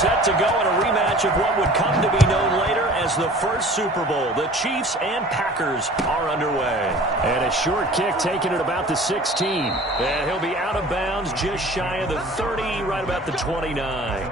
set to go in a rematch of what would come to be known later as the first Super Bowl. The Chiefs and Packers are underway. And a short kick taken at about the 16. And he'll be out of bounds just shy of the 30, right about the 29.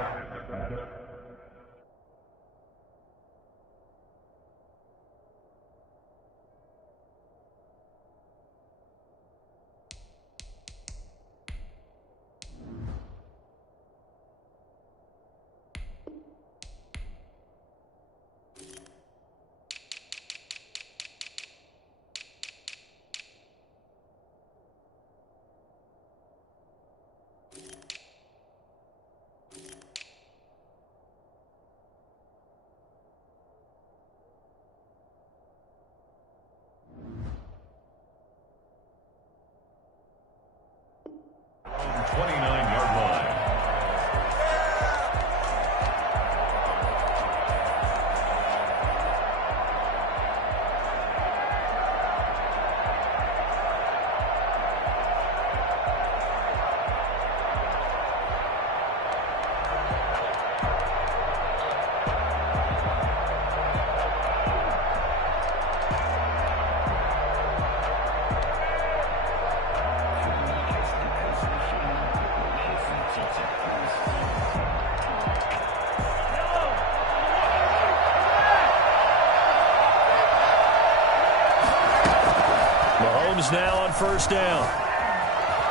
Now on first down.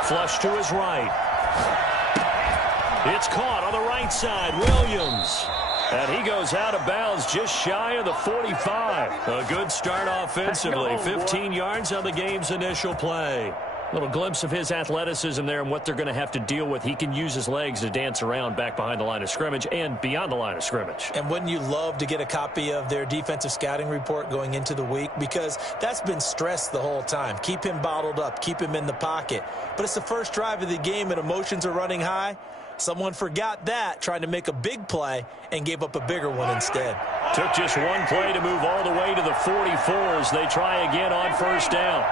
Flush to his right. It's caught on the right side. Williams. And he goes out of bounds just shy of the 45. A good start offensively. 15 yards on the game's initial play. Little glimpse of his athleticism there and what they're going to have to deal with. He can use his legs to dance around back behind the line of scrimmage and beyond the line of scrimmage. And wouldn't you love to get a copy of their defensive scouting report going into the week? Because that's been stressed the whole time. Keep him bottled up. Keep him in the pocket. But it's the first drive of the game and emotions are running high. Someone forgot that, trying to make a big play, and gave up a bigger one instead. Took just one play to move all the way to the 44 as they try again on first down.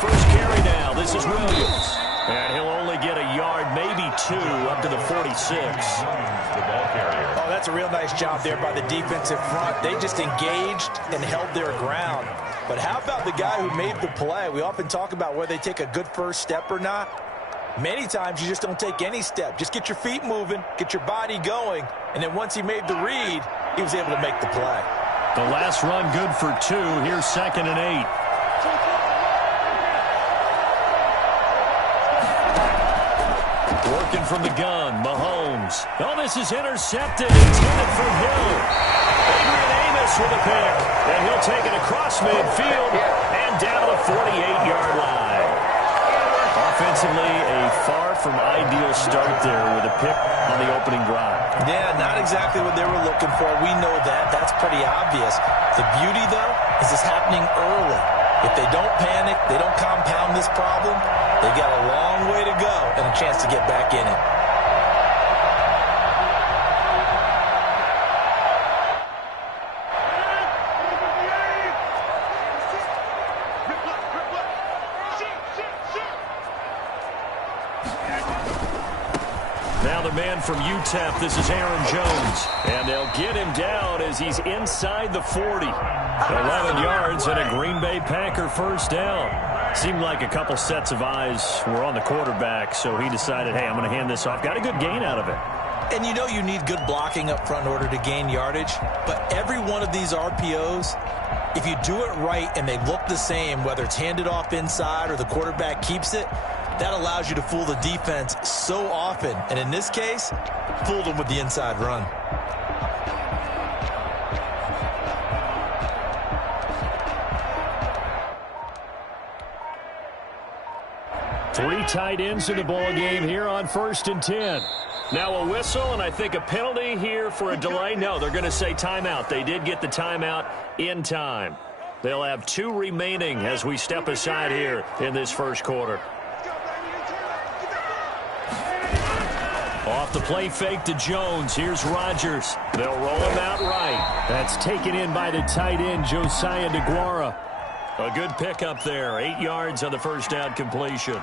First carry now. This is Williams. And he'll only get a yard, maybe two, up to the 46. Oh, that's a real nice job there by the defensive front. They just engaged and held their ground. But how about the guy who made the play? We often talk about whether they take a good first step or not. Many times you just don't take any step. Just get your feet moving, get your body going, and then once he made the read, he was able to make the play. The last run good for 2. Here's 2nd and 8. Working from the gun, Mahomes. Oh, this is intercepted, intended for Hill. Adrian Amos with a pick, and he'll take it across midfield and down to the 48-yard line. Offensively, a far from ideal start there with a pick on the opening drive. Yeah, not exactly what they were looking for. We know that. That's pretty obvious. The beauty, though, is it's happening early. If they don't panic, they don't compound this problem, they got a long way to go and a chance to get back in it. Now the man from UTEP, this is Aaron Jones. And they'll get him down as he's inside the 40. 11 yards and a Green Bay Packer first down. Seemed like a couple sets of eyes were on the quarterback, so he decided, hey, I'm going to hand this off. Got a good gain out of it. And you know you need good blocking up front in order to gain yardage, but every one of these RPOs, if you do it right and they look the same, whether it's handed off inside or the quarterback keeps it, that allows you to fool the defense so often. And in this case, fooled them with the inside run. Three tight ends in the ball game here on 1st and 10. Now a whistle, and I think a penalty here for a delay. No, they're going to say timeout. They did get the timeout in time. They'll have 2 remaining as we step aside here in this first quarter. Off the play fake to Jones. Here's Rodgers. They'll roll him out right. That's taken in by the tight end, Josiah DeGuara. A good pickup there. 8 yards on the first down completion.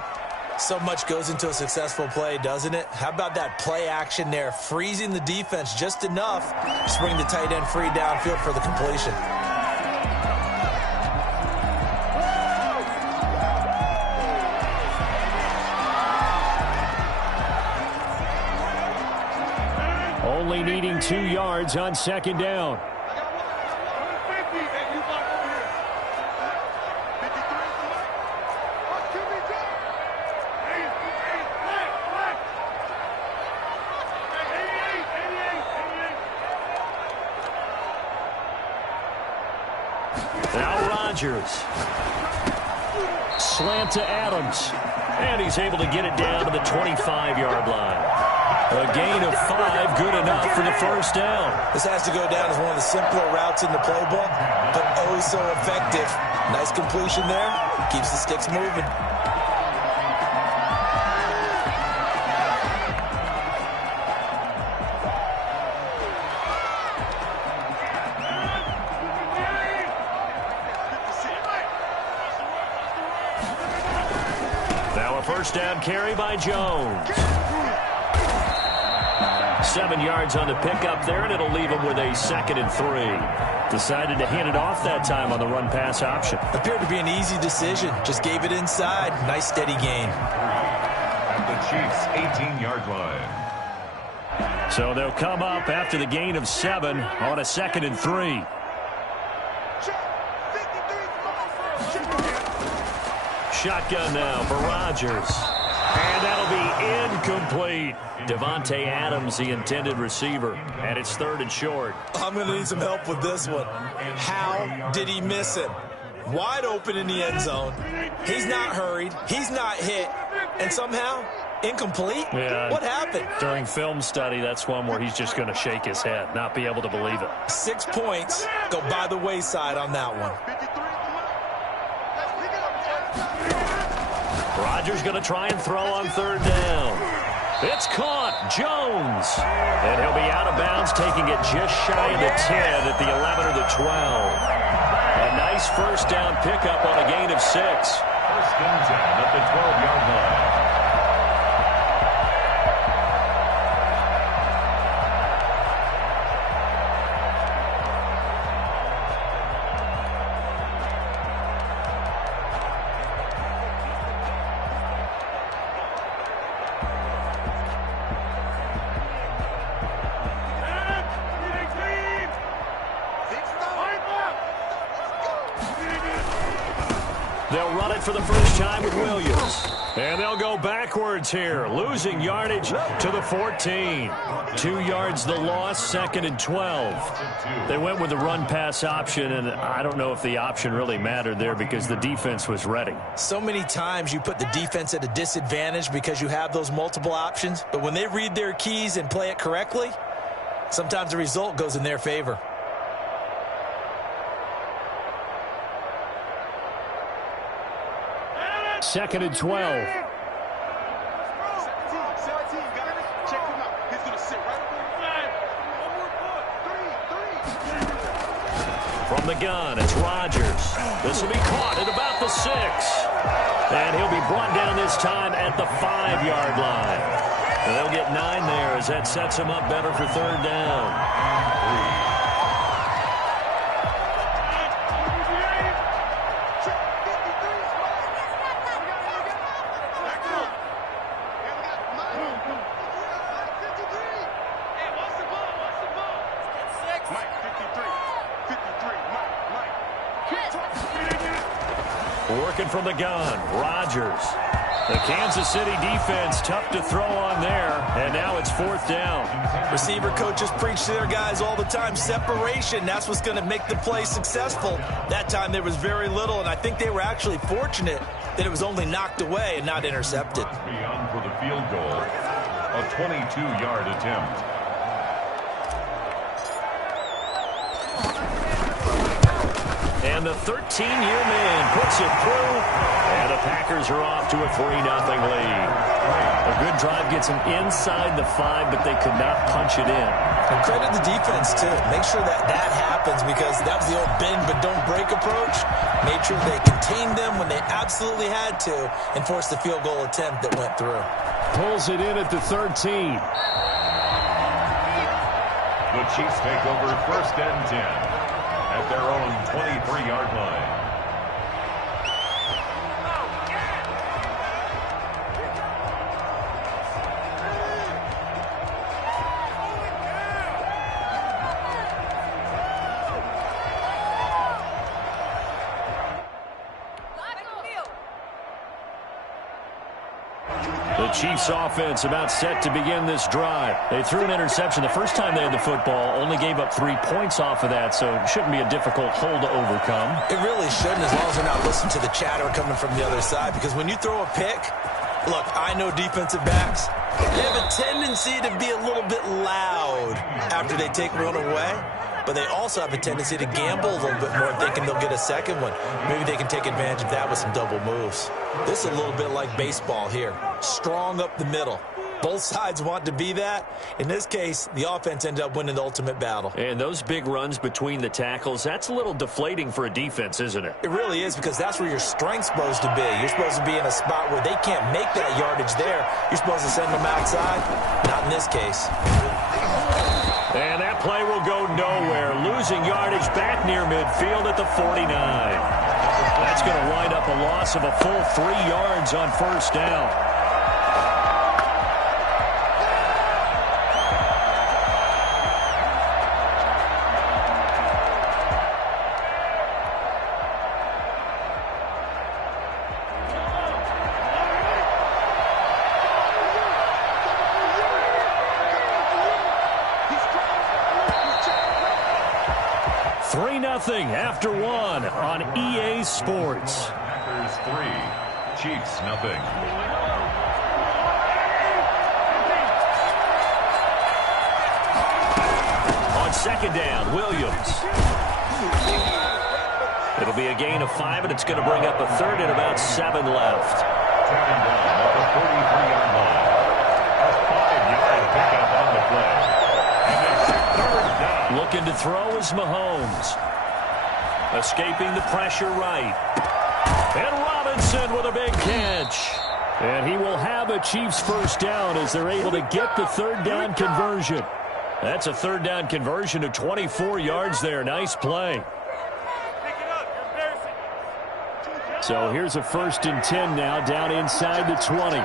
So much goes into a successful play, doesn't it? How about that play action there, freezing the defense just enough to bring the tight end free downfield for the completion. Only needing 2 yards on second down. Now Rodgers. Slant to Adams. And he's able to get it down to the 25-yard line. A gain of 5, good enough for the first down. This has to go down as one of the simpler routes in the playbook, but oh so effective. Nice completion there. Keeps the sticks moving. Now a first down carry by Jones. 7 yards on the pickup there, and it'll leave him with a 2nd and 3. Decided to hand it off that time on the run-pass option. Appeared to be an easy decision. Just gave it inside. Nice, steady gain. At the Chiefs' 18-yard line. So they'll come up after the gain of 7 on a 2nd and 3. Shotgun now for Rodgers. And that'll be incomplete. Davante Adams, the intended receiver. And it's 3rd and short. I'm going to need some help with this one. How did he miss it? Wide open in the end zone. He's not hurried. He's not hit. And somehow, incomplete? Yeah. What happened? During film study, that's one where he's just going to shake his head, not be able to believe it. 6 points go by the wayside on that one. Rodgers going to try and throw on 3rd down. It's caught. Jones. And he'll be out of bounds, taking it just shy of the 10 at the 11 or the 12. A nice first down pickup on a gain of 6. First and 10 at the 12-yard line. They'll run it for the first time with Williams. And they'll go backwards here, losing yardage to the 14. 2 yards the loss, 2nd and 12. They went with the run-pass option, and I don't know if the option really mattered there because the defense was ready. So many times you put the defense at a disadvantage because you have those multiple options, but when they read their keys and play it correctly, sometimes the result goes in their favor. Second and 12. From the gun, it's Rodgers. This will be caught at about the 6. And he'll be brought down this time at the 5-yard line. And they'll get 9 there as that sets him up better for 3rd down. Working from the gun, Rodgers. The Kansas City defense tough to throw on there, and now it's 4th down. Receiver coaches preach to their guys all the time. Separation, that's what's going to make the play successful. That time there was very little, and I think they were actually fortunate that it was only knocked away and not intercepted. Beyond for the field goal, a 22-yard attempt. And the 13-year man puts it through, and the Packers are off to a 3-0 lead. A good drive gets them inside the 5, but they could not punch it in. And credit the defense, too. Make sure that happens, because that was the old bend but don't break approach. Made sure they contained them when they absolutely had to and forced the field goal attempt that went through. Pulls it in at the 13. The Chiefs take over 1st and 10 at their own 23-yard line. The Chiefs offense about set to begin this drive. They threw an interception the first time they had the football, only gave up 3 points off of that, so it shouldn't be a difficult hole to overcome. It really shouldn't, as long as they're not listening to the chatter coming from the other side, because when you throw a pick, look, I know defensive backs, they have a tendency to be a little bit loud after they take one away. But they also have a tendency to gamble a little bit more, thinking they'll get a second one. Maybe they can take advantage of that with some double moves. This is a little bit like baseball here. Strong up the middle. Both sides want to be that. In this case, the offense ended up winning the ultimate battle. And those big runs between the tackles, that's a little deflating for a defense, isn't it? It really is, because that's where your strength's supposed to be. You're supposed to be in a spot where they can't make that yardage there. You're supposed to send them outside. Not in this case. And that play will go nowhere. Losing yardage back near midfield at the 49. That's going to wind up a loss of a full 3 yards on 1st down. After 1 on EA Sports. Packers 3, Chiefs nothing. On 2nd down, Williams. It'll be a gain of 5, and it's going to bring up a 3rd and about 7 left. 2nd down at the 43-yard line. A 5-yard pickup on the play. And it's 3rd down. Looking to throw is Mahomes. Escaping the pressure right. And Robinson with a big catch. And he will have a Chiefs 1st down as they're able to get the 3rd down conversion. That's a 3rd down conversion of 24 yards there. Nice play. So here's a 1st and 10 now, down inside the 20.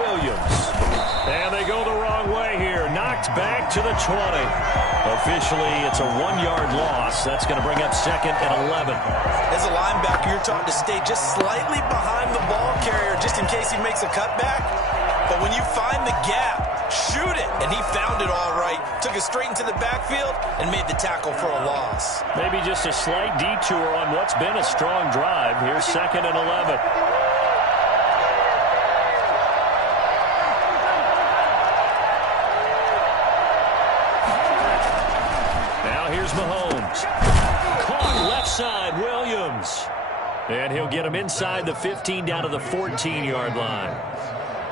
Williams. And they go the wrong way here. Knocked back to the 20. Officially, it's a 1-yard loss. That's going to bring up 2nd and 11. As a linebacker, you're taught to stay just slightly behind the ball carrier just in case he makes a cutback. But when you find the gap, shoot it. And he found it all right. Took it straight into the backfield and made the tackle for a loss. Maybe just a slight detour on what's been a strong drive. Here's 2nd and 11. Mahomes. Caught left side, Williams. And he'll get him inside the 15 down to the 14-yard line.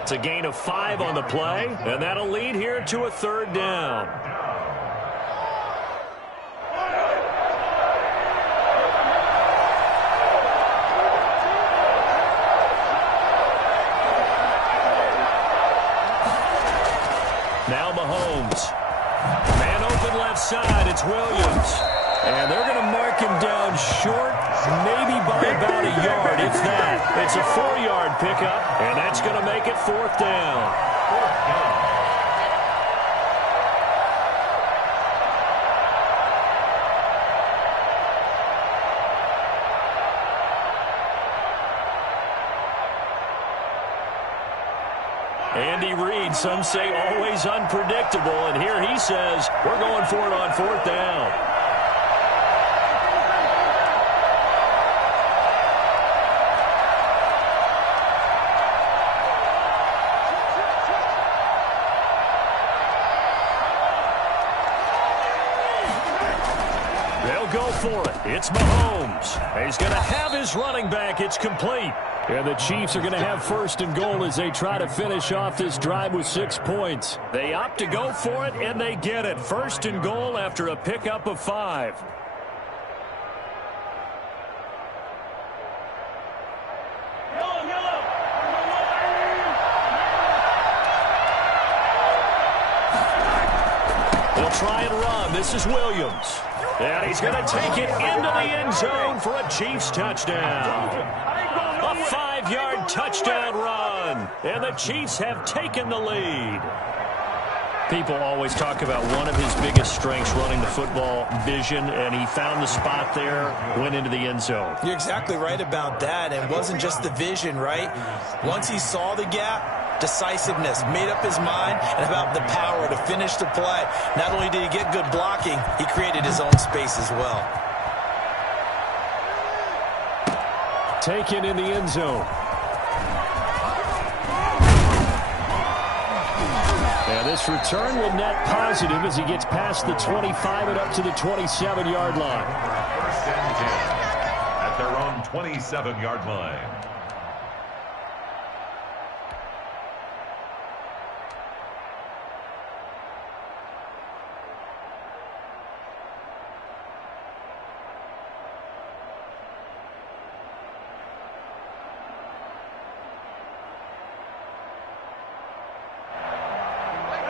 It's a gain of 5 on the play, and that'll lead here to a 3rd down. Now Mahomes. Man open left side, it's Williams. And they're going to mark him down short, maybe by about a yard, if that. It's a 4-yard pickup, and that's going to make it 4th down. Andy Reid, some say always unpredictable, and here he says we're going for it on 4th down. They'll go for it. It's Mahomes. Williams. He's going to have his running back. It's complete. And the Chiefs are going to have first and goal as they try to finish off this drive with 6 points. They opt to go for it, and they get it. First and goal after a pickup of 5. They'll try and run. This is Williams. And he's going to take it into the end zone for a Chiefs touchdown. A 5-yard touchdown run. And the Chiefs have taken the lead. People always talk about one of his biggest strengths, running the football, vision, and he found the spot there, went into the end zone. You're exactly right about that. And it wasn't just the vision, right? Once he saw the gap, decisiveness, made up his mind, and about the power to finish the play. Not only did he get good blocking, he created his own space as well. Taken in the end zone. And this return will net positive as he gets past the 25 and up to the 27-yard line. First and 10 at their own 27-yard line.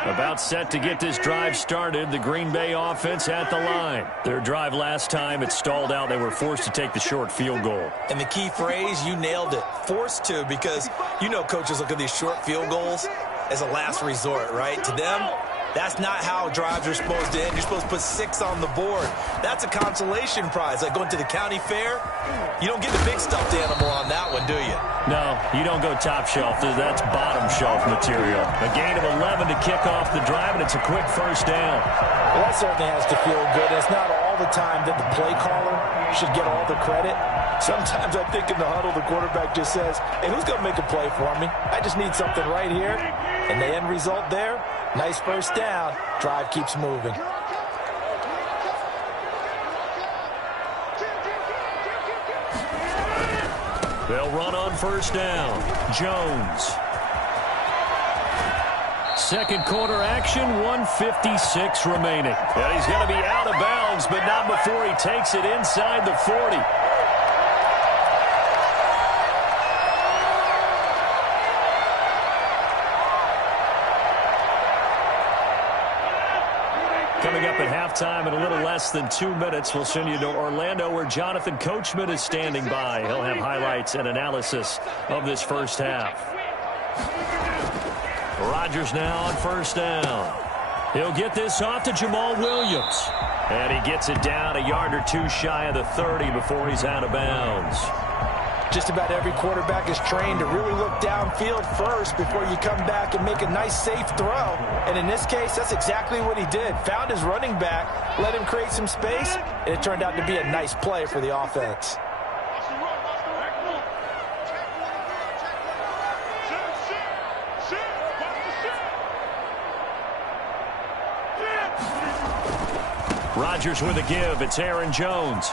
About set to get this drive started. The Green Bay offense at the line. Their drive last time, it stalled out. They were forced to take the short field goal. And the key phrase, you nailed it. Forced to, because you know coaches look at these short field goals as a last resort, right? To them, that's not how drives are supposed to end. You're supposed to put 6 on the board. That's a consolation prize. Like going to the county fair, you don't get the big stuffed animal on that one, do you? No, you don't go top shelf. That's bottom shelf material. A gain of 11 to kick off the drive, and it's a quick first down. Well, that certainly has to feel good. It's not all the time that the play caller should get all the credit. Sometimes I think in the huddle, the quarterback just says, hey, who's going to make a play for me? I just need something right here. And the end result there, nice first down. Drive keeps moving. They'll run on first down. Jones. Second quarter action, 1:56 remaining. And he's going to be out of bounds, but not before he takes it inside the 40. Coming up at halftime in a little less than 2 minutes, we'll send you to Orlando where Jonathan Coachman is standing by. He'll have highlights and analysis of this first half. Rodgers now on first down. He'll get this off to Jamal Williams. And he gets it down a yard or two shy of the 30 before he's out of bounds. Just about every quarterback is trained to really look downfield first before you come back and make a nice, safe throw. And in this case, that's exactly what he did. Found his running back, let him create some space, and it turned out to be a nice play for the offense. Rodgers with a give. It's Aaron Jones.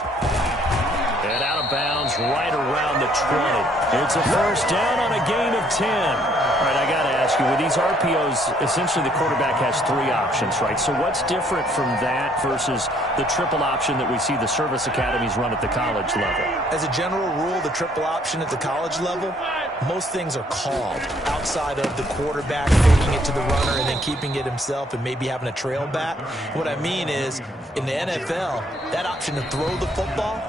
And out of bounds right around the 20. It's a first down on a gain of 10. All right, I got to ask you, with these RPOs, essentially the quarterback has 3 options, right? So what's different from that versus the triple option that we see the service academies run at the college level? As a general rule, the triple option at the college level, most things are called outside of the quarterback faking it to the runner and then keeping it himself and maybe having a trail back. What I mean is, in the NFL, that option to throw the football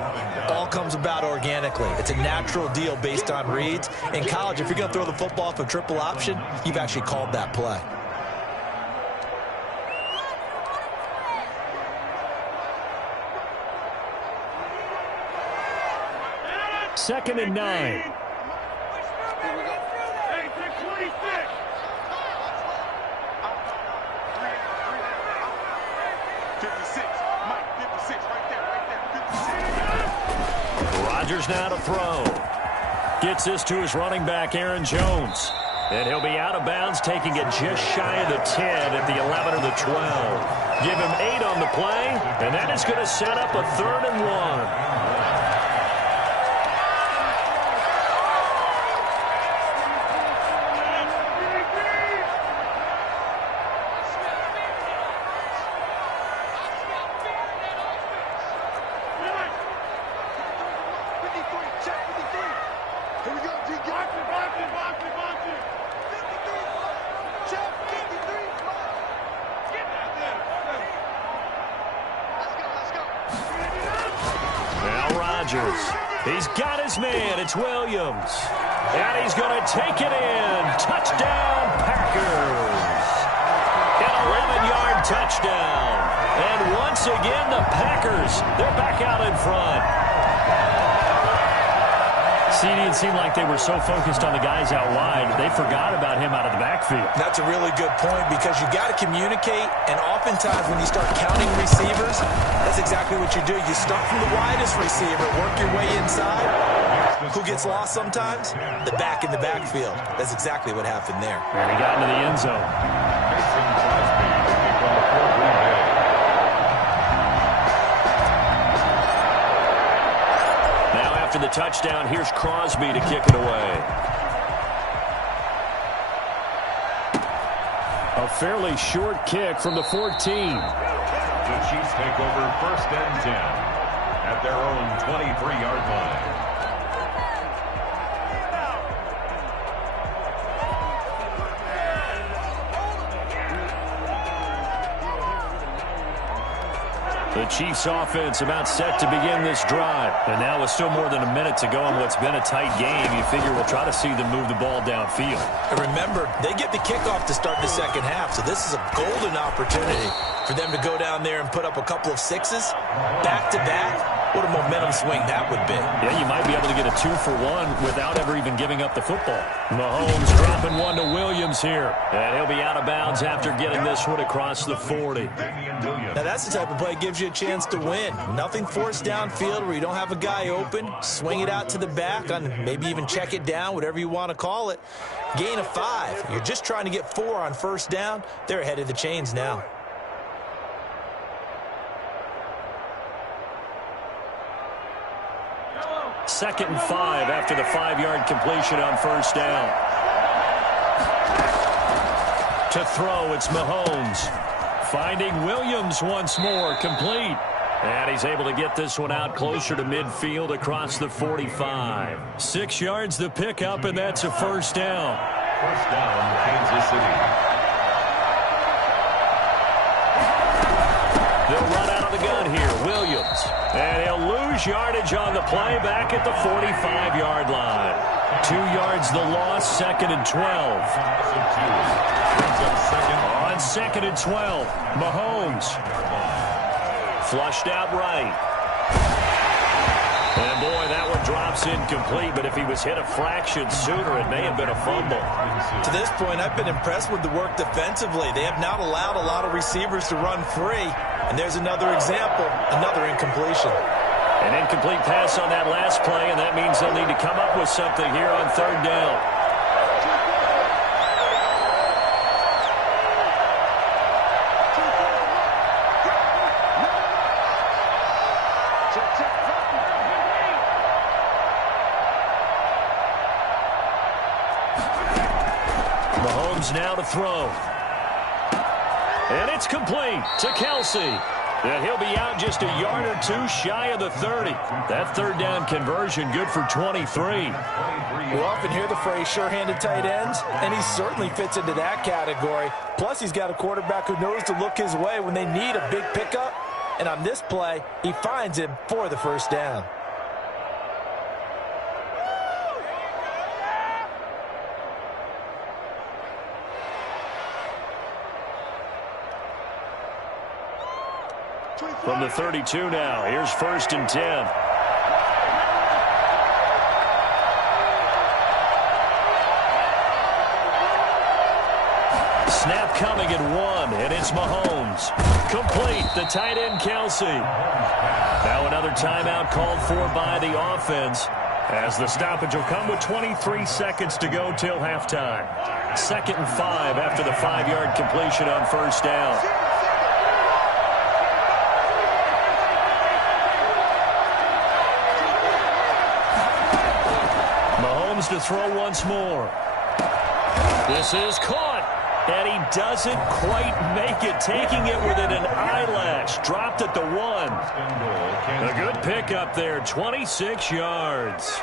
all comes about organically. It's a natural deal based on reads. In college, if you're going to throw the football off a triple option, you've actually called that play. Second and 9. Rodgers now to throw. Gets this to his running back, Aaron Jones. And he'll be out of bounds, taking it just shy of the 10 at the 11 or the 12. Give him 8 on the play, and that is going to set up a 3rd and 1. Now Rodgers. He's got his man. It's Williams. And he's going to take it in. Touchdown, Packers. An 11-yard touchdown. And once again, the Packers, they're back out in front. It seemed like they were so focused on the guys out wide, they forgot about him out of the backfield. That's a really good point because you got to communicate, and oftentimes when you start counting receivers, that's exactly what you do. You start from the widest receiver, work your way inside. Who gets lost sometimes? The back in the backfield. That's exactly what happened there. And he got into the end zone. After the touchdown, here's Crosby to kick it away. A fairly short kick from the 14. The Chiefs take over 1st and 10 at their own 23-yard line. The Chiefs offense about set to begin this drive. And now with still more than a minute to go in what's been a tight game, you figure we'll try to see them move the ball downfield. And remember, they get the kickoff to start the second half, so this is a golden opportunity for them to go down there and put up a couple of sixes back-to-back. What a momentum swing that would be. Yeah, you might be able to get a 2-for-1 without ever even giving up the football. Mahomes dropping one to Williams here. And he'll be out of bounds after getting this one across the 40. Now, that's the type of play that gives you a chance to win. Nothing forced downfield where you don't have a guy open. Swing it out to the back, on maybe even check it down, whatever you want to call it. Gain of 5. You're just trying to get 4 on first down. They're ahead of the chains now. Second and 5 after the 5-yard completion on first down. To throw, it's Mahomes. Finding Williams once more, complete. And he's able to get this one out closer to midfield across the 45. 6 yards the pickup, and that's a first down. First down, Kansas City. They'll run out of the gun here, Williams. And he'll lose yardage on the play back at the 45-yard line. 2 yards the loss, 2nd and 12. On 2nd and 12, Mahomes. Flushed out right. And boy, that one drops incomplete, but if he was hit a fraction sooner, it may have been a fumble. To this point, I've been impressed with the work defensively. They have not allowed a lot of receivers to run free. And there's another example, another incompletion. An incomplete pass on that last play, and that means they'll need to come up with something here on 3rd down. Mahomes now to throw. And it's complete to Kelsey. And he'll be out just a yard or 2 shy of the 30. That 3rd down conversion good for 23. We often hear the phrase sure-handed tight ends, and he certainly fits into that category. Plus, he's got a quarterback who knows to look his way when they need a big pickup. And on this play, he finds him for the first down. From the 32 now, here's 1st and 10. Snap coming at 1, and it's Mahomes. Complete, the tight end Kelsey. Now another timeout called for by the offense, as the stoppage will come with 23 seconds to go till halftime. 2nd and 5 after the 5-yard completion on first down. To throw once more. This is caught, and he doesn't quite make it, taking it within an eyelash. Dropped at the 1. A good pickup there, 26 yards.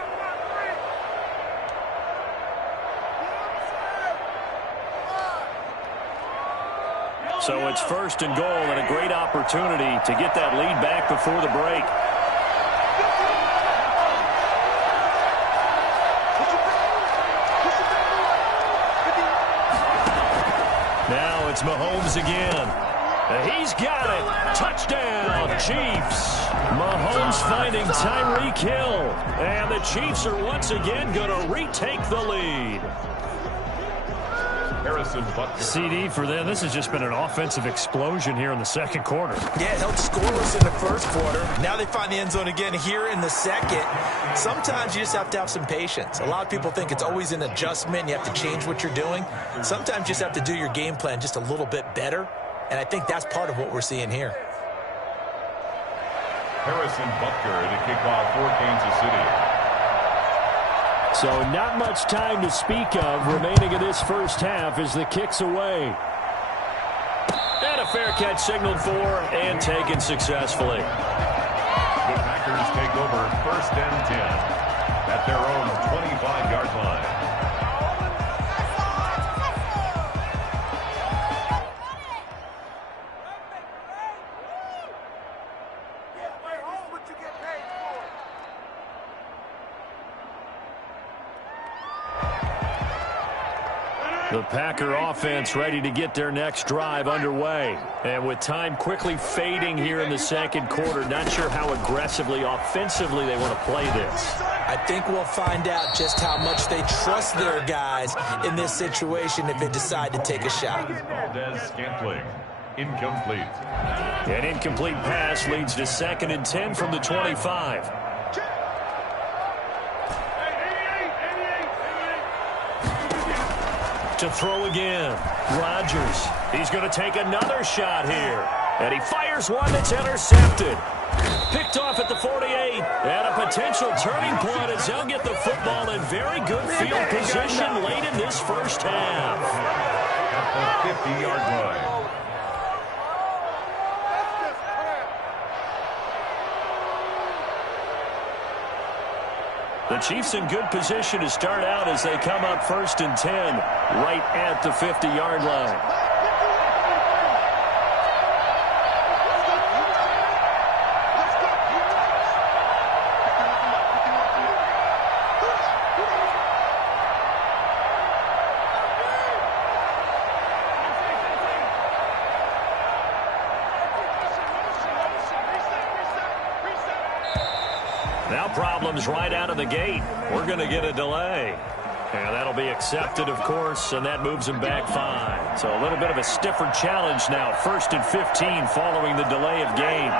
So it's 1st and goal and a great opportunity to get that lead back before the break. Now it's Mahomes again. He's got it. Touchdown, Chiefs. Mahomes finding Tyreek Hill. And the Chiefs are once again going to retake the lead. CD for them. This has just been an offensive explosion here in the second quarter. Yeah, held scoreless in the first quarter. Now they find the end zone again here in the second. Sometimes you just have to have some patience. A lot of people think it's always an adjustment. You have to change what you're doing. Sometimes you just have to do your game plan just a little bit better. And I think that's part of what we're seeing here. Harrison Butker to kick off for Kansas City. So not much time to speak of remaining in this first half as the kick's away. And a fair catch signaled for and taken successfully. The Packers take over 1st and 10 at their own 25-yard line. The Packer offense ready to get their next drive underway. And with time quickly fading here in the second quarter, not sure how aggressively, offensively they want to play this. I think we'll find out just how much they trust their guys in this situation if they decide to take a shot. Valdez-Scantling, incomplete. An incomplete pass leads to 2nd and 10 from the 25. To throw again. Rodgers. He's going to take another shot here. And he fires one that's intercepted. Picked off at the 48. And a potential turning point as they'll get the football in very good field position late in this first half. At the 50-yard line. The Chiefs in good position to start out as they come up 1st and 10 right at the 50-yard line. Now problems right out of the gate. We're going to get a delay. And that'll be accepted, of course, and that moves him back 5. So a little bit of a stiffer challenge now. 1st and 15 following the delay of game.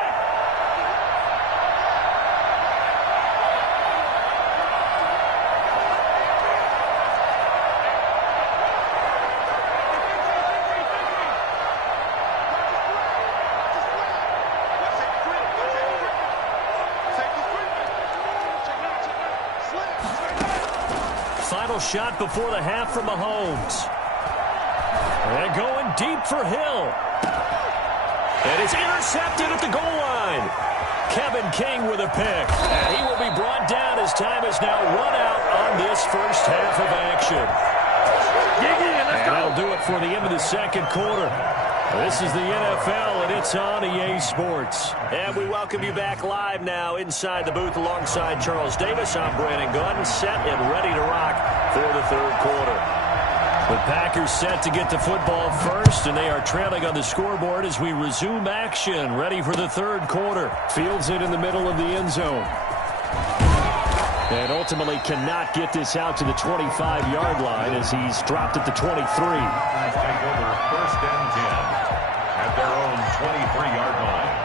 Final shot before the half from Mahomes. And going deep for Hill. And it's intercepted at the goal line. Kevin King with a pick. And he will be brought down as time is now run out on this first half of action. And that'll do it for the end of the second quarter. This is the NFL, and it's on EA Sports. And we welcome you back live now inside the booth alongside Charles Davis. I'm Brandon Gunn, set and ready to rock for the third quarter. The Packers set to get the football first, and they are trailing on the scoreboard as we resume action, ready for the third quarter. Fields it in the middle of the end zone. And ultimately cannot get this out to the 25-yard line as he's dropped at the 23. Take over 1st and 10 at their own 23-yard line.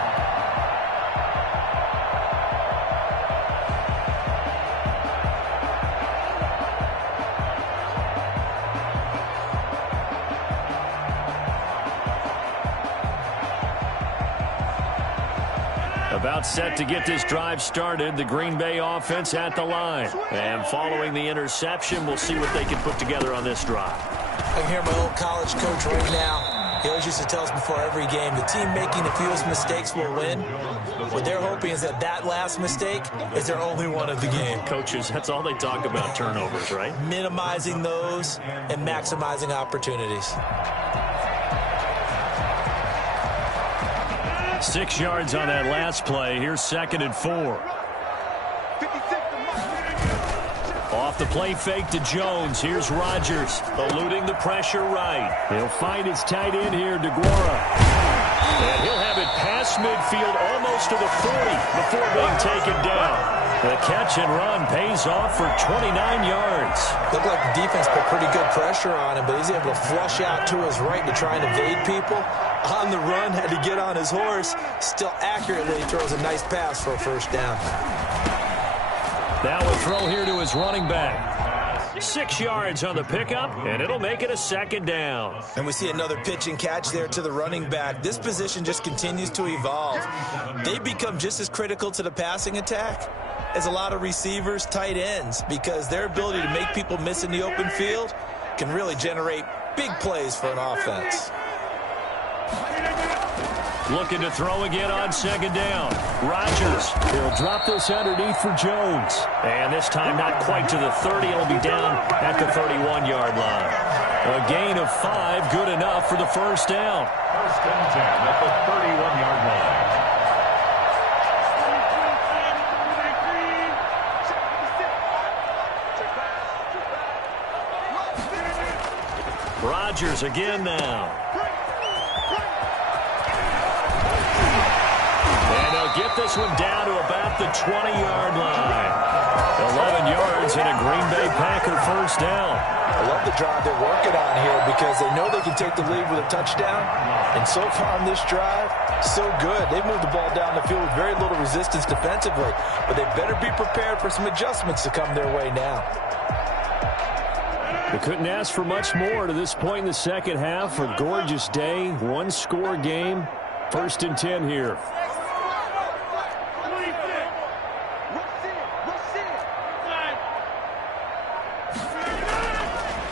About set to get this drive started, the Green Bay offense at the line. And following the interception, we'll see what they can put together on this drive. I can hear my old college coach right now. He always used to tell us before every game, the team making the fewest mistakes will win. What they're hoping is that that last mistake is their only one of the game. Coaches, that's all they talk about, turnovers, right? Minimizing those and maximizing opportunities. 6 yards on that last play. Here's 2nd and 4. Off the play fake to Jones. Here's Rodgers, eluding the pressure right. He'll find his tight end here, DeGuara. And he'll have it past midfield almost to the 40 before being taken down. The catch and run pays off for 29 yards. Looked like the defense put pretty good pressure on him, but he's able to flush out to his right to try and evade people. On the run, had to get on his horse. Still accurately throws a nice pass for a first down. Now a throw here to his running back. 6 yards on the pickup, and it'll make it a 2nd down. And we see another pitch and catch there to the running back. This position just continues to evolve. They become just as critical to the passing attack as a lot of receivers, tight ends, because their ability to make people miss in the open field can really generate big plays for an offense. Looking to throw again on 2nd down. Rodgers, he'll drop this underneath for Jones. And this time not quite to the 30. It'll be down at the 31-yard line. A gain of 5, good enough for the first down. 1st and 10 at the 31-yard line. Rodgers again now. Get this one down to about the 20-yard line. 11 yards and a Green Bay Packer first down. I love the drive they're working on here because they know they can take the lead with a touchdown. And so far on this drive, so good. They've moved the ball down the field with very little resistance defensively. But they better be prepared for some adjustments to come their way now. They couldn't ask for much more to this point in the second half. A gorgeous day, one-score game. 1st and 10 here.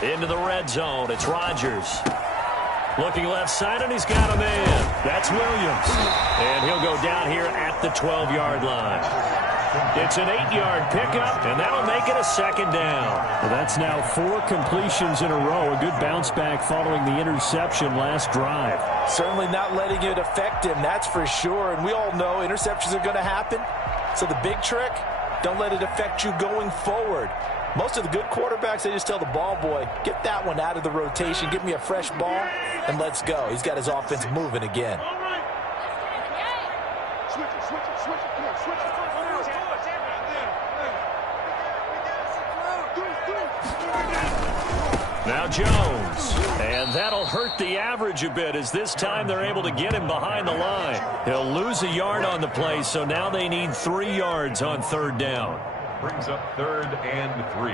Into the red zone. It's Rodgers. Looking left side, and he's got a man. That's Williams. And he'll go down here at the 12-yard line. It's an 8-yard pickup, and that'll make it a 2nd down. Well, that's now 4 completions in a row. A good bounce back following the interception last drive. Certainly not letting it affect him, that's for sure. And we all know interceptions are going to happen. So the big trick, don't let it affect you going forward. Most of the good quarterbacks, they just tell the ball boy, get that one out of the rotation, give me a fresh ball, and let's go. He's got his offense moving again. Now Jones. And that'll hurt the average a bit as this time they're able to get him behind the line. He'll lose a yard on the play, so now they need 3 yards on 3rd down. Brings up 3rd and 3.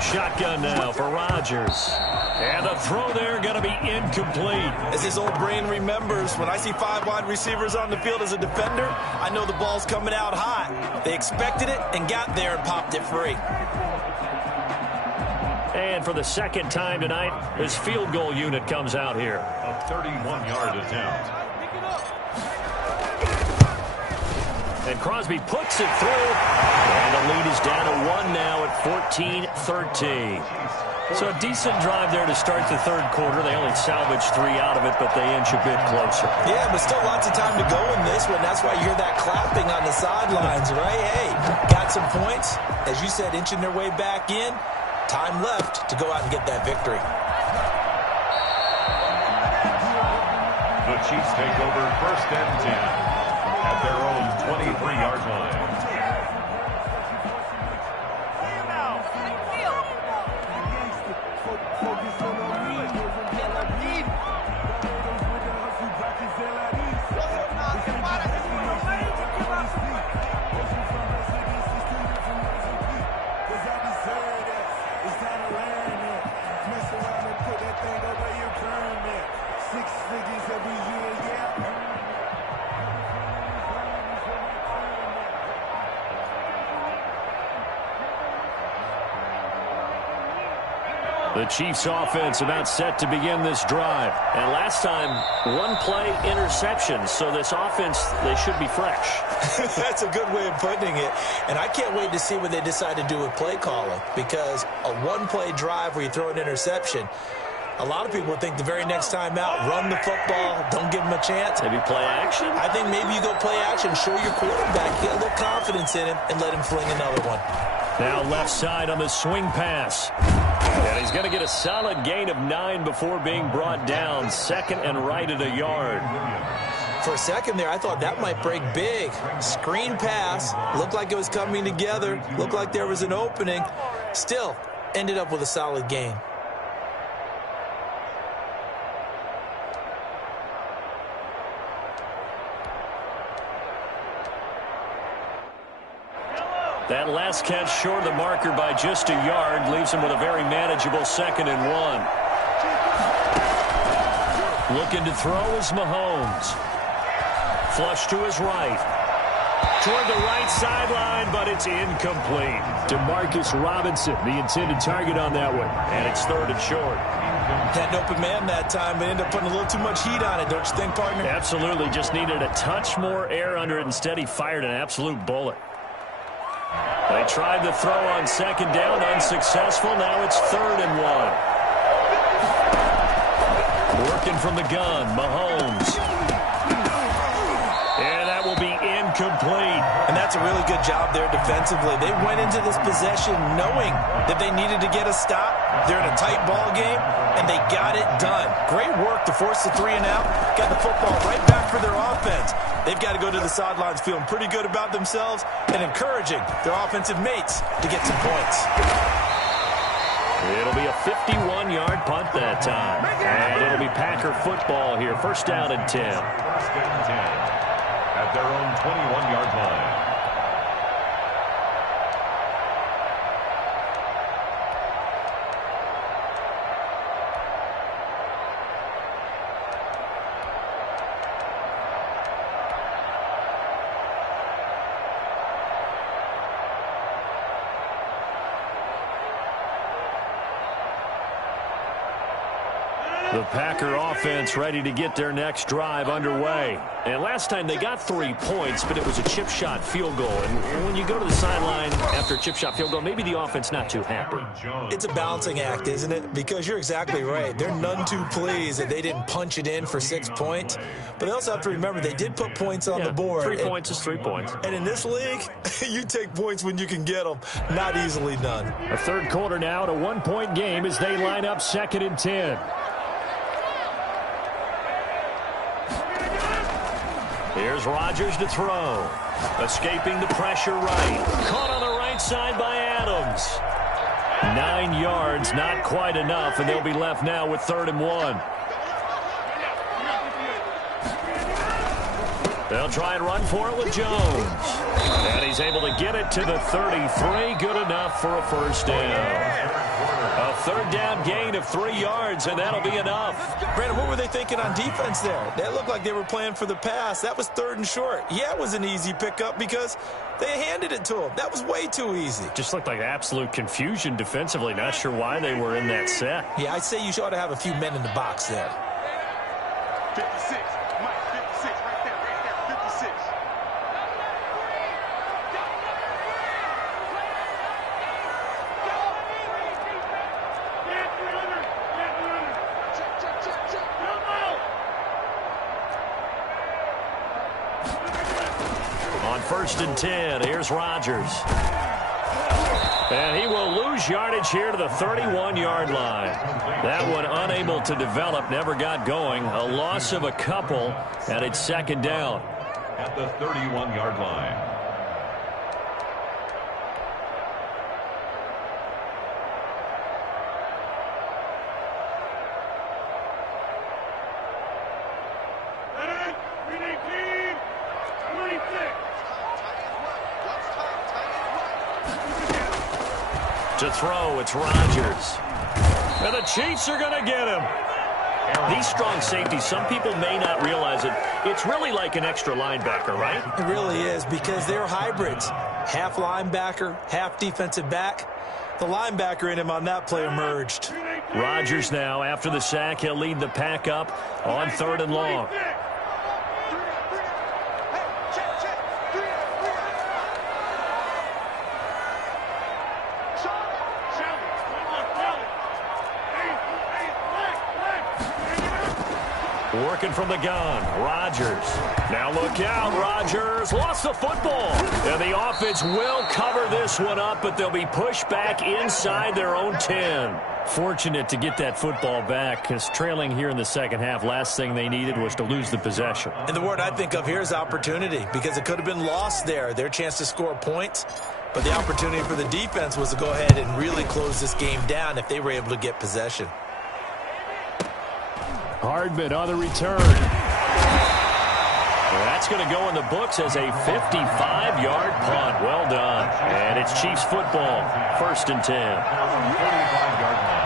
Shotgun now for Rodgers. And the throw there going to be incomplete. As his old brain remembers, when I see 5 wide receivers on the field as a defender, I know the ball's coming out hot. They expected it and got there and popped it free. And for the 2nd time tonight, his field goal unit comes out here. A 31-yard attempt. And Crosby puts it through. And the lead is down to 1 now at 14-13. So a decent drive there to start the 3rd quarter. They only salvaged 3 out of it, but they inch a bit closer. Yeah, but still lots of time to go in this one. That's why you hear that clapping on the sidelines, right? Hey, got some points. As you said, inching their way back in. Time left to go out and get that victory. The Chiefs take over 1st and 10 at their own 23-yard line. The Chiefs offense about set to begin this drive. And last time, one-play interception. So this offense, they should be fresh. That's a good way of putting it. And I can't wait to see what they decide to do with play calling, because a one-play drive where you throw an interception, a lot of people think the very next time out, run the football, don't give them a chance. Maybe play action? I think maybe you go play action, show your quarterback, get a little confidence in him, and let him fling another one. Now left side on the swing pass. And he's going to get a solid gain of 9 before being brought down. Second and right at a yard. For a second there, I thought that might break big. Screen pass, looked like it was coming together, looked like there was an opening. Still, ended up with a solid gain. That last catch short of the marker by just a yard leaves him with a very manageable 2nd and 1. Looking to throw is Mahomes. Flush to his right. Toward the right sideline, but it's incomplete. Demarcus Robinson, the intended target on that one. And it's 3rd and short. Had an open man that time, but ended up putting a little too much heat on it, don't you think, partner? Absolutely. Just needed a touch more air under it. Instead, he fired an absolute bullet. They tried to throw on 2nd down, unsuccessful. Now it's 3rd and 1. Working from the gun, Mahomes. And that will be incomplete. And that's a really good job there defensively. They went into this possession knowing that they needed to get a stop. They're in a tight ball game, and they got it done. Great work to force the 3 and out. Got the football right back for their offense. They've got to go to the sidelines feeling pretty good about themselves and encouraging their offensive mates to get some points. It'll be a 51-yard punt that time. And it'll be Packer football here. 1st down and 10. 1st and 10 at their own 21-yard line. The Packer offense ready to get their next drive underway. And last time they got 3 points, but it was a chip shot field goal. And when you go to the sideline after a chip shot field goal, maybe the offense not too happy. It's a balancing act, isn't it? Because you're exactly right. They're none too pleased that they didn't punch it in for 6 points. But they also have to remember they did put points on the board. 3 points is 3 points. And in this league, you take points when you can get them. Not easily done. A 3rd quarter now, a 1-point game as they line up 2nd and 10. Here's Rodgers to throw. Escaping the pressure right. Caught on the right side by Adams. 9 yards, not quite enough, and they'll be left now with 3rd and 1. They'll try and run for it with Jones. And he's able to get it to the 33. Good enough for a 1st down. A 3rd down gain of 3 yards, and that'll be enough. Brandon, what were they thinking on defense there? That looked like they were playing for the pass. That was 3rd and short. Yeah, it was an easy pickup because they handed it to them. That was way too easy. Just looked like absolute confusion defensively. Not sure why they were in that set. Yeah, I'd say you ought to have a few men in the box there. 56. Mike, 56. Right there. 56. On 1st and 10, here's Rodgers. And he will lose yardage here to the 31-yard line. That one unable to develop, never got going. A loss of a couple, and it's 2nd down. At the 31-yard line. To throw, it's Rodgers. And the Chiefs are going to get him. These strong safeties, some people may not realize it. It's really like an extra linebacker, right? It really is, because they're hybrids. Half linebacker, half defensive back. The linebacker in him on that play emerged. Rodgers now, after the sack, he'll lead the pack up on 3rd and long. Working from the gun, Rodgers. Now look out, Rodgers lost the football. And the offense will cover this one up, but they'll be pushed back inside their own 10. Fortunate to get that football back, because trailing here in the second half, last thing they needed was to lose the possession. And the word I think of here is opportunity, because it could have been lost there, their chance to score points. But the opportunity for the defense was to go ahead and really close this game down if they were able to get possession. Hardman on the return. That's going to go in the books as a 55-yard punt. Well done. And it's Chiefs football, 1st and 10. 45-yard line.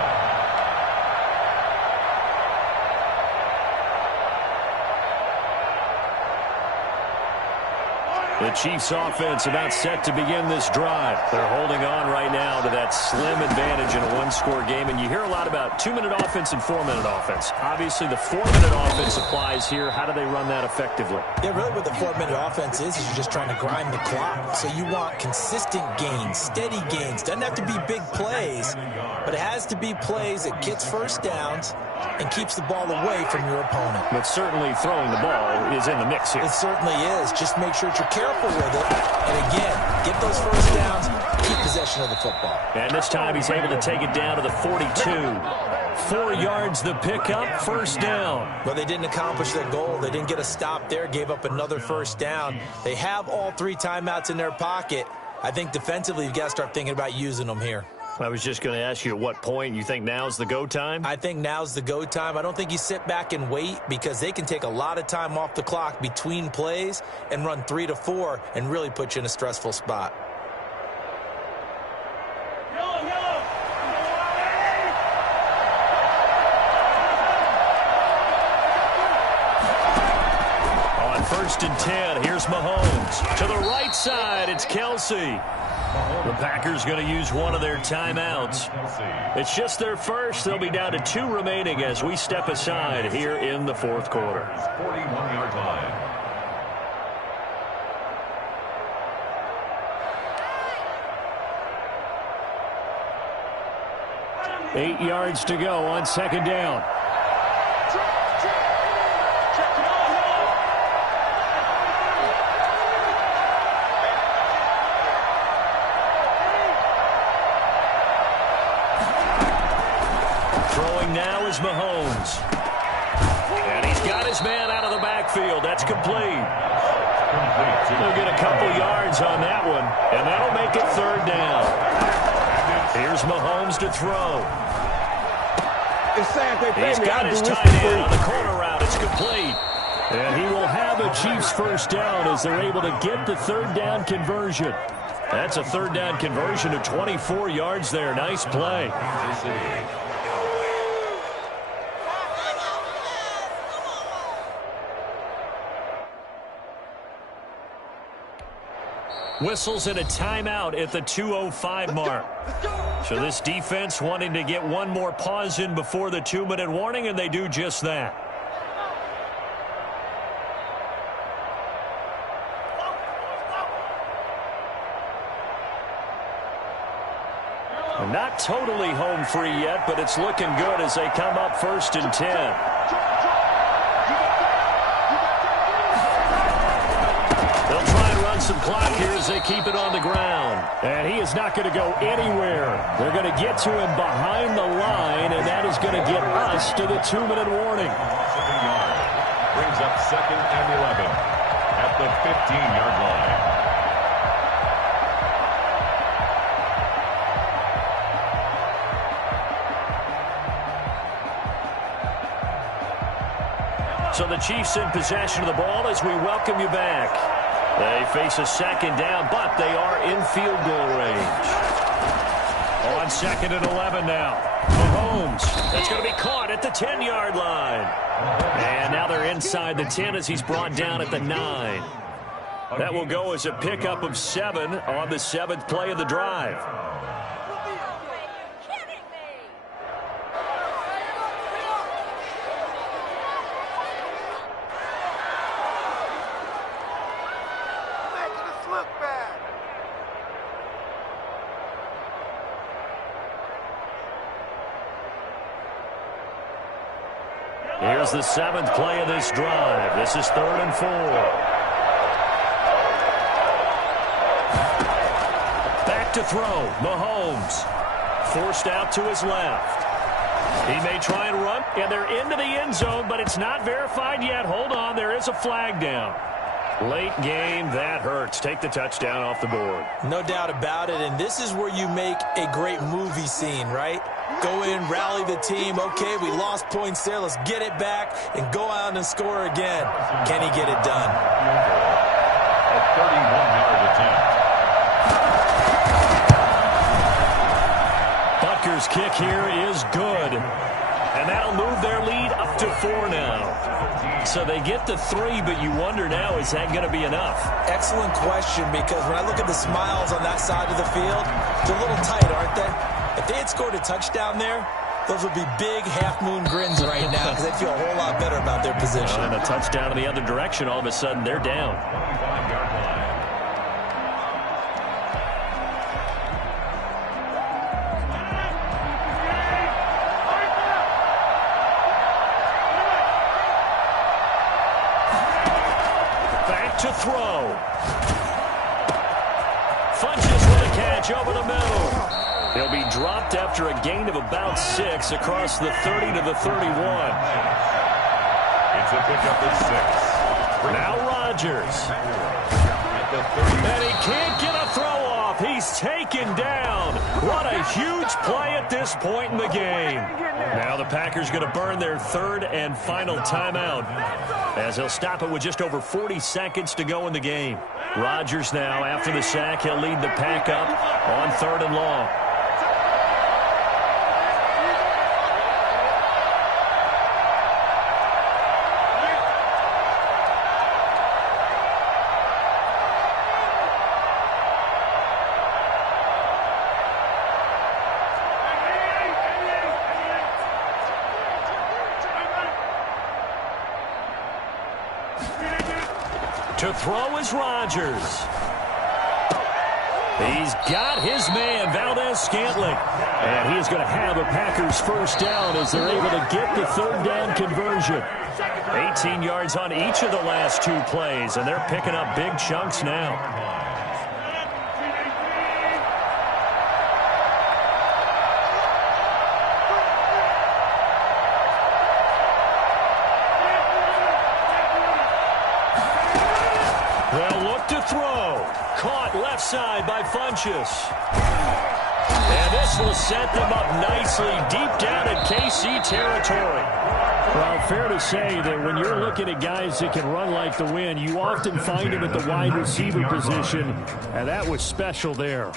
The Chiefs offense about set to begin this drive. They're holding on right now to that slim advantage in a one-score game. And you hear a lot about 2-minute offense and 4-minute offense. Obviously, the 4-minute offense applies here. How do they run that effectively? Yeah, really what the 4-minute offense is you're just trying to grind the clock. So you want consistent gains, steady gains. Doesn't have to be big plays, but it has to be plays that gets first downs and keeps the ball away from your opponent. But certainly throwing the ball is in the mix here. It certainly is. Just make sure that you're careful with it. And again, get those first downs, keep possession of the football. And this time he's able to take it down to the 42. 4 yards the pickup, 1st down. Well, they didn't accomplish their goal. They didn't get a stop there, gave up another 1st down. They have all 3 timeouts in their pocket. I think defensively you've got to start thinking about using them here. I was just going to ask you at what point you think now's the go time? I think now's the go time. I don't think you sit back and wait, because they can take a lot of time off the clock between plays and run 3 to 4 and really put you in a stressful spot. On 1st and 10, here's Mahomes. To the right side, it's Kelsey. The Packers going to use one of their timeouts. It's just their first. They'll be down to 2 remaining as we step aside here in the 4th quarter. 41-yard line. 8 yards to go on 2nd down. Now is Mahomes. And he's got his man out of the backfield. That's complete. He'll get a couple yards on that one, and that'll make it 3rd down. Here's Mahomes to throw. He's got his tight end on the corner route. It's complete. And he will have a Chiefs 1st down as they're able to get the 3rd down conversion. That's a 3rd down conversion of 24 yards there. Nice play. Whistles and a timeout at the 2:05 mark. So this defense wanting to get one more pause in before the 2-minute warning, and they do just that. Not totally home free yet, but it's looking good as they come up 1st and 10. Some clock here as they keep it on the ground. And he is not going to go anywhere. They're going to get to him behind the line, and that is going to get us to the 2-minute warning. Brings up 2nd and 11 at the 15-yard line. So the Chiefs in possession of the ball as we welcome you back. They face a 2nd down, but they are in field goal range. On 2nd and 11 now. Mahomes. That's going to be caught at the 10-yard line. And now they're inside the 10 as he's brought down at the 9. That will go as a pickup of 7 on the 7th play of the drive. Here's the 7th play of this drive. This is 3rd and 4. Back to throw. Mahomes forced out to his left. He may try and run, and they're into the end zone, but it's not verified yet. Hold on, there is a flag down. Late game, that hurts. Take the touchdown off the board. No doubt about it, and this is where you make a great movie scene, right? Go in, rally the team. Okay, we lost points there. Let's get it back and go out and score again. Can he get it done? A 31-yard attempt. Butker's kick here is good. And that'll move their lead up to 4 now. So they get to 3, but you wonder now, is that going to be enough? Excellent question, because when I look at the smiles on that side of the field, they're a little tight, aren't they? If they had scored a touchdown there, those would be big half-moon grins right now because they feel a whole lot better about their position. And a touchdown in the other direction, all of a sudden they're down. 25-yard line. Back to throw. Funches with a catch over the middle. He'll be dropped after a gain of about 6 across the 30 to the 31. It's a pickup at 6. Now Rodgers. At the 30. And he can't get a throw off. He's taken down. What a huge play at this point in the game. Now the Packers going to burn their 3rd and final timeout, as he'll stop it with just over 40 seconds to go in the game. Rodgers now, after the sack, he'll lead the pack up on 3rd and long. To throw is Rodgers. He's got his man, Valdez-Scantling. And he is going to have a Packers first down as they're able to get the 3rd down conversion. 18 yards on each of the last 2 plays, and they're picking up big chunks now. They'll look to throw. Caught left side by Funchess. And this will set them up nicely deep down in KC territory. Well, fair to say that when you're looking at guys that can run like the wind, you often find them at the wide receiver position, and that was special there.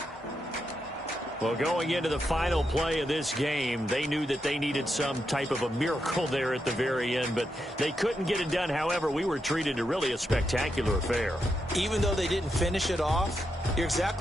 Well, going into the final play of this game, they knew that they needed some type of a miracle there at the very end, but they couldn't get it done. However, we were treated to really a spectacular affair. Even though they didn't finish it off, you're exactly